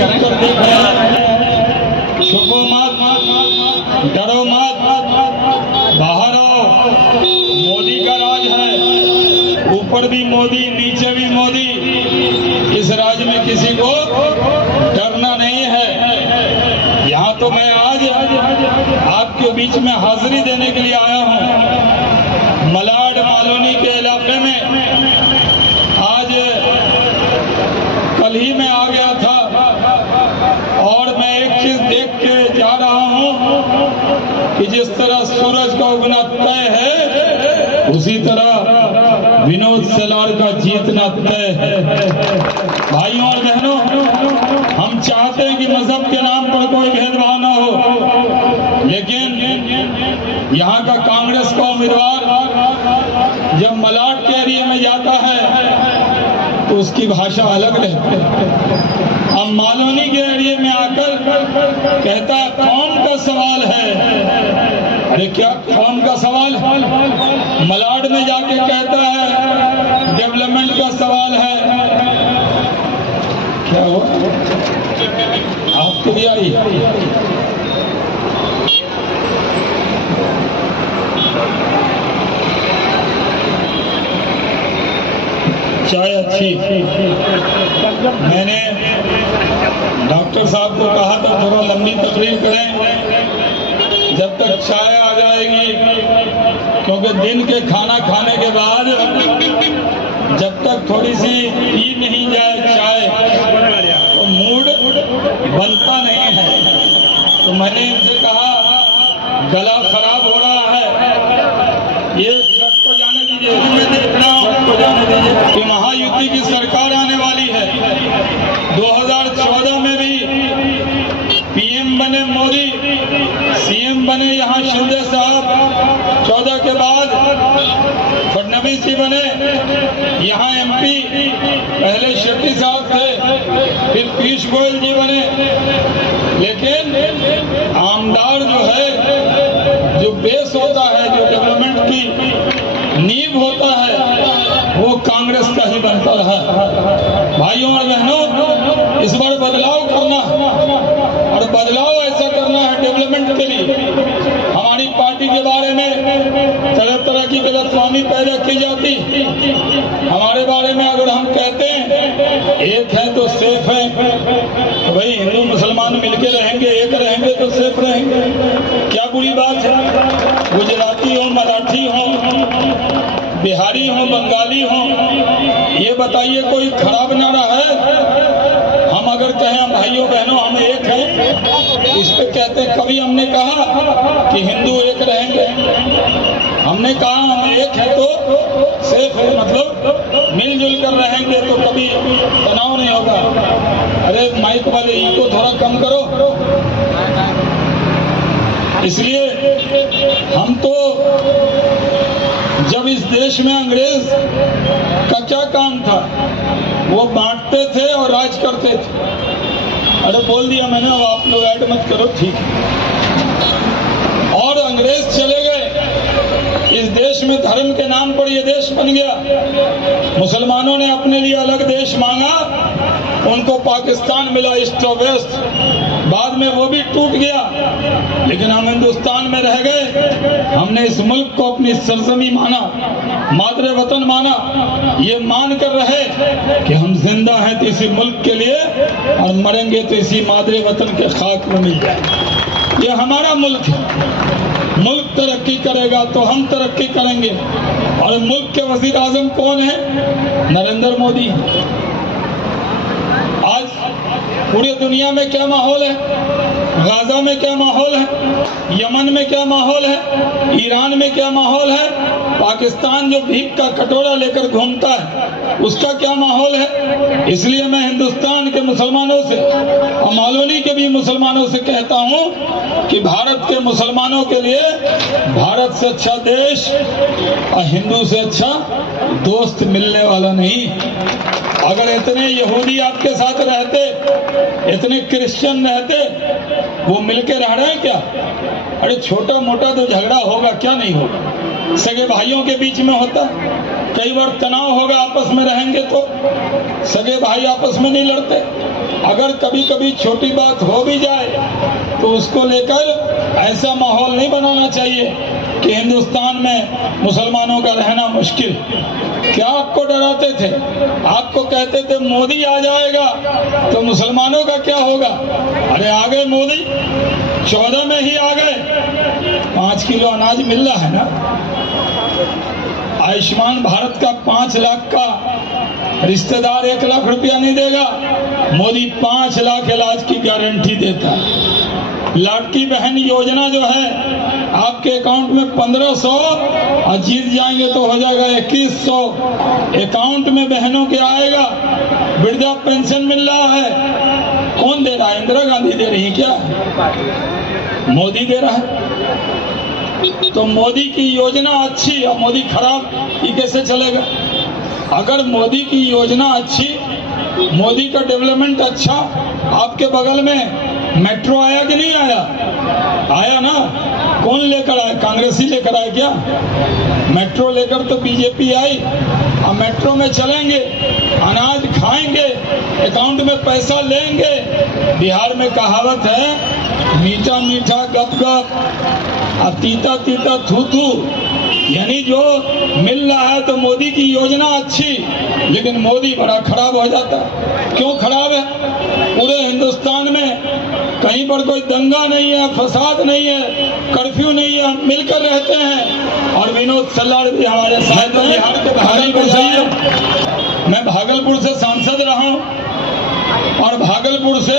शक्कर देख रहे हैं। छुपो मत, डरो मत, बाहर आओ। मोदी का राज है, ऊपर भी मोदी नीचे भी मोदी। इस राज में किसी को डरना नहीं है। यहाँ तो मैं आज आपके बीच में हाजिरी देने के लिए आया हूँ। मलाड कॉलोनी के इलाके में आज कल ही मैं आ गया था और मैं एक चीज देख के जा रहा हूँ कि जिस तरह सूरज का उगना तय है, उसी तरह विनोद सेलार का जीतना तय है। भाइयों और बहनों, हम चाहते हैं कि मजहब के नाम पर कोई भेदभाव ना हो, लेकिन यहाँ का कांग्रेस का उम्मीदवार जब मलाड के एरिया में जाता है तो उसकी भाषा अलग रहती है। अब मालवनी के एरिया में आकर कहता है कौम का सवाल है। अरे क्या कौम का सवाल? मलाड में जाके कहता है डेवलपमेंट का सवाल है। क्या हुआ? आपको भी आई? चाय अच्छी। मैंने डॉक्टर साहब को कहा था थोड़ा लंबी तकरीर करें जब तक चाय आ जाएगी, क्योंकि दिन के खाना खाने के बाद जब तक थोड़ी सी पी नहीं जाए चाय तो मूड बनता नहीं है। तो मैंने इनसे कहा गला खराब हो रहा है, ये ट्रक को जाने दीजिए, ट्रक को जाने दीजिए कि महायुति की सरकार आने वाली है। 2014 में भी पीएम बने मोदी, सीएम बने यहाँ शिंदे साहब, 14 के बाद फडणवीस जी बने, यहाँ एमपी पहले शेट्टी साहब थे, फिर पीयूष गोयल जी बने। लेकिन आमदार जो है, जो बेस होता है, जो डेवलपमेंट की नींव होता है, वो कांग्रेस का ही बनता रहा। भाइयों और बहनों, इस बार बदलाव करना और बदलाव ऐसा करना है डेवलपमेंट के लिए। हमारी पार्टी के बारे में तरह तरह की गलतफहमी पैदा की जाती। हमारे बारे में अगर हम कहते हैं एक है तो सेफ है, तो भाई हिंदू मुसलमान मिलके रहेंगे, एक रहेंगे तो सेफ रहेंगे, क्या बुरी बात है? गुजराती हो, मराठी हो, बिहारी हो, बंगाली हो, ये बताइए कोई खराब नारा है? हम अगर कहें भाइयों बहनों हम एक हैं, इस पे कहते हैं कभी हमने कहा कि हिंदू एक रहेंगे? हमने कहा हम एक है तो सेफ है, मतलब मिलजुल कर रहेंगे तो कभी तनाव नहीं होगा। अरे माइक वाले इनको थोड़ा कम करो। इसलिए हम तो जब इस देश में अंग्रेज का क्या काम था, वो बांटते थे और राज करते थे। अरे बोल दिया मैंने, अब आप लोग ऐड मत करो, ठीक है। और अंग्रेज चले गए, इस देश में धर्म के नाम पर ये देश बन गया। मुसलमानों ने अपने लिए अलग देश मांगा, उनको पाकिस्तान मिला, ईस्ट और वेस्ट। बाद में वो भी टूट गया, लेकिन हम हिंदुस्तान में रह गए। हमने इस मुल्क को अपनी सरजमी माना, मातृ वतन माना, ये मान कर रहे कि हम जिंदा हैं तो इसी मुल्क के लिए और मरेंगे तो इसी मातृ वतन के खाक में मिल जाए। ये हमारा मुल्क है। मुल्क तरक्की करेगा तो हम तरक्की करेंगे। और मुल्क के वजीर आजम कौन है? नरेंद्र मोदी। आज पूरी दुनिया में क्या माहौल है? गाजा में क्या माहौल है? यमन में क्या माहौल है? ईरान में क्या माहौल है? पाकिस्तान जो भीख का कटोरा लेकर घूमता है, उसका क्या माहौल है? इसलिए मैं हिंदुस्तान के मुसलमानों से और मालवनी के भी मुसलमानों से कहता हूं कि भारत के मुसलमानों के लिए भारत से अच्छा देश और हिंदू से अच्छा दोस्त मिलने वाला नहीं। अगर इतने यहूदी आपके साथ रहते, इतने क्रिश्चियन रहते, वो मिलके रह रहे हैं क्या? अरे छोटा मोटा तो झगड़ा होगा, क्या नहीं होगा? सगे भाइयों के बीच में होता, कई बार तनाव होगा, आपस में रहेंगे तो सगे भाई आपस में नहीं लड़ते। अगर कभी कभी छोटी बात हो भी जाए तो उसको लेकर ऐसा माहौल नहीं बनाना चाहिए कि हिंदुस्तान में मुसलमानों का रहना मुश्किल। क्या आपको डराते थे? आपको कहते थे मोदी आ जाएगा तो मुसलमानों का क्या होगा? अरे आ गए मोदी, 14 में ही आ गए। 5 किलो अनाज मिल रहा है ना। आयुष्मान भारत का 5 लाख का रिश्तेदार 1 लाख रुपया नहीं देगा, मोदी 5 लाख इलाज की गारंटी देता है। लाडकी बहन योजना जो है आपके अकाउंट में 1500 और जीत जाएंगे तो हो जाएगा 2100 अकाउंट में बहनों के आएगा। वृद्धा पेंशन मिल रहा है, कौन दे रहा है? इंदिरा गांधी दे रही है क्या? मोदी दे रहा है। तो मोदी की योजना अच्छी और मोदी खराब, ये कैसे चलेगा? अगर मोदी की योजना अच्छी, मोदी का डेवलपमेंट अच्छा, आपके बगल में मेट्रो आया कि नहीं आया? आया ना। कौन लेकर आया? कांग्रेसी लेकर आया क्या? मेट्रो लेकर तो बीजेपी आई। अब मेट्रो में चलेंगे, अनाज खाएंगे, अकाउंट में पैसा लेंगे। बिहार में कहावत है, मीठा मीठा गप गप और तीता तीता थू थू। यानी जो मिल रहा है तो मोदी की योजना अच्छी, लेकिन मोदी बड़ा खराब हो जाता है। क्यों खराब है? पूरे हिंदुस्तान में कहीं पर कोई दंगा नहीं है, फसाद नहीं है, कर्फ्यू नहीं है, हम मिलकर रहते हैं। और विनोद सल्लार भी हमारे साथ हैं। बिहार के भागलपुर से ही मैं भागलपुर से सांसद रहा हूं और भागलपुर से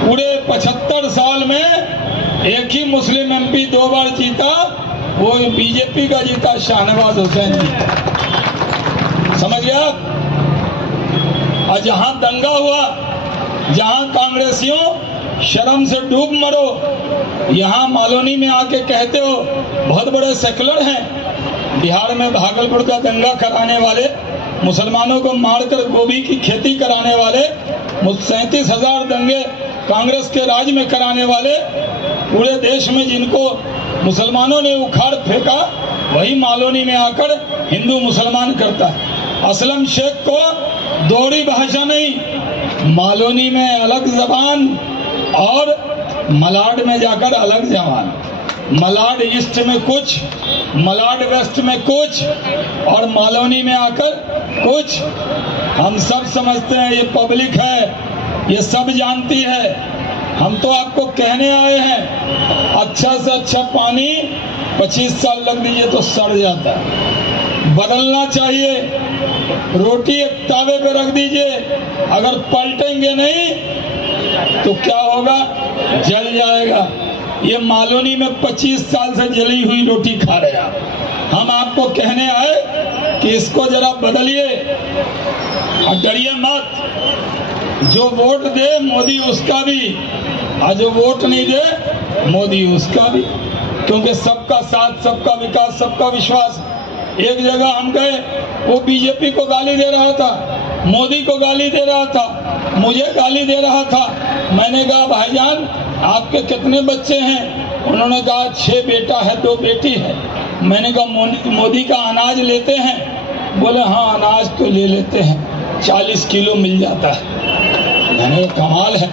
पूरे 75 साल में एक ही मुस्लिम एमपी 2 बार जीता, वो बीजेपी का जीता, शाहनवाज हुसैन जी। समझ गया? और जहां दंगा हुआ, जहां कांग्रेसियों शर्म से डूब मरो, यहां मालोनी में आके कहते हो बहुत बड़े सेकुलर हैं। बिहार में भागलपुर का दंगा कराने वाले, मुसलमानों को मारकर गोभी की खेती कराने वाले, 37,000 दंगे कांग्रेस के राज में कराने वाले, पूरे देश में जिनको मुसलमानों ने उखाड़ फेंका, वही मालोनी में आकर हिंदू मुसलमान करता है। असलम शेख को दोहरी भाषा नहीं, मालोनी में अलग जबान और मलाड में जाकर अलग जबान। मलाड ईस्ट में कुछ, मलाड वेस्ट में कुछ और मालोनी में आकर कुछ। हम सब समझते हैं, ये पब्लिक है, ये सब जानती है। हम तो आपको कहने आए हैं, अच्छा से अच्छा पानी 25 साल लग दीजिए तो सड़ जाता है। बदलना चाहिए। रोटी एक तावे पे रख दीजिए, अगर पलटेंगे नहीं तो क्या होगा? जल जाएगा। ये मालोनी में 25 साल से जली हुई रोटी खा रहे हैं। हम आपको कहने आए कि इसको जरा बदलिए और डरिए मत। जो वोट दे मोदी उसका भी, और जो वोट नहीं दे मोदी उसका भी, क्योंकि सबका साथ, सबका विकास, सबका विश्वास। एक जगह हम गए, वो बीजेपी को गाली दे रहा था, मोदी को गाली दे रहा था, मुझे गाली दे रहा था। मैंने कहा भाईजान आपके कितने बच्चे हैं? उन्होंने कहा 6 बेटा है 2 बेटी है। मैंने कहा मोदी का अनाज लेते हैं? बोले हाँ अनाज तो ले लेते हैं, 40 किलो मिल जाता है। मैंने कहा कमाल है,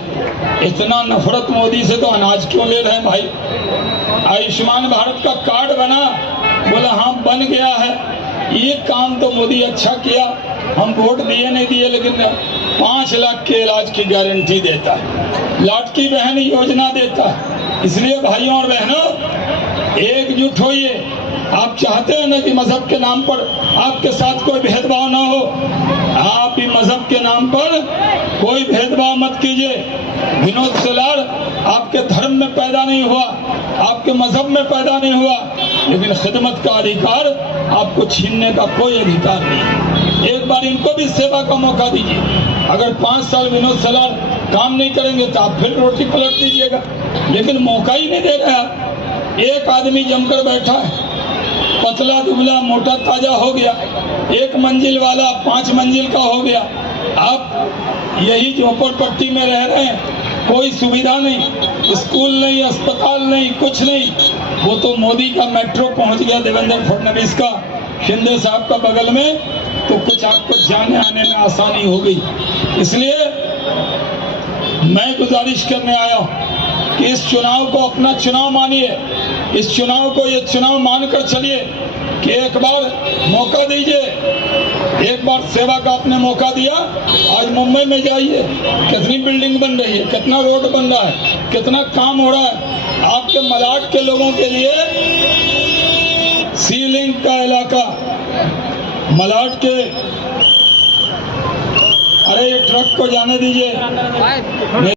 इतना नफरत मोदी से तो अनाज क्यों ले रहे हैं भाई? आयुष्मान भारत का कार्ड बना? बोला हाँ बन गया है। ये काम तो मोदी अच्छा किया, हम वोट दिए नहीं दिए, लेकिन 5 लाख के इलाज की गारंटी देता है, लाडकी बहन योजना देता है। इसलिए भाइयों और बहनों एकजुट होइए। आप चाहते हैं ना कि मजहब के नाम पर आपके साथ कोई भेदभाव ना हो, आप भी मजहब के नाम पर कोई भेदभाव मत कीजिए। विनोद सलार आपके धर्म में पैदा नहीं हुआ, आपके मजहब में पैदा नहीं हुआ, लेकिन खिदमत का अधिकार आपको छीनने का कोई अधिकार नहीं। एक बार इनको भी सेवा का मौका दीजिए। अगर 5 साल विनोद सलार काम नहीं करेंगे तो आप फिर रोटी पलट दीजिएगा, लेकिन मौका ही नहीं दे रहा। एक आदमी जमकर बैठा है, पतला दुबला मोटा ताजा हो गया, 1 मंजिल वाला 5 मंजिल का हो गया। आप यही झोपड़पट्टी में रह रहे हैं, कोई सुविधा नहीं, स्कूल नहीं, अस्पताल नहीं, कुछ नहीं। वो तो मोदी का मेट्रो पहुंच गया, देवेंद्र फडणवीस का, शिंदे साहब का बगल में, तो कुछ आपको जाने आने में आसानी हो गई। इसलिए मैं गुजारिश करने आया हूं कि इस चुनाव को अपना चुनाव मानिए, इस चुनाव को ये चुनाव मानकर चलिए कि एक बार मौका दीजिए, एक बार सेवा का आपने मौका दिया। आज मुंबई में जाइए, कितनी बिल्डिंग बन रही है, कितना रोड बन रहा है, कितना काम हो रहा है। आपके मलाड के लोगों के लिए सी लिंक का इलाका मलाड के, अरे ये ट्रक को जाने दीजिए।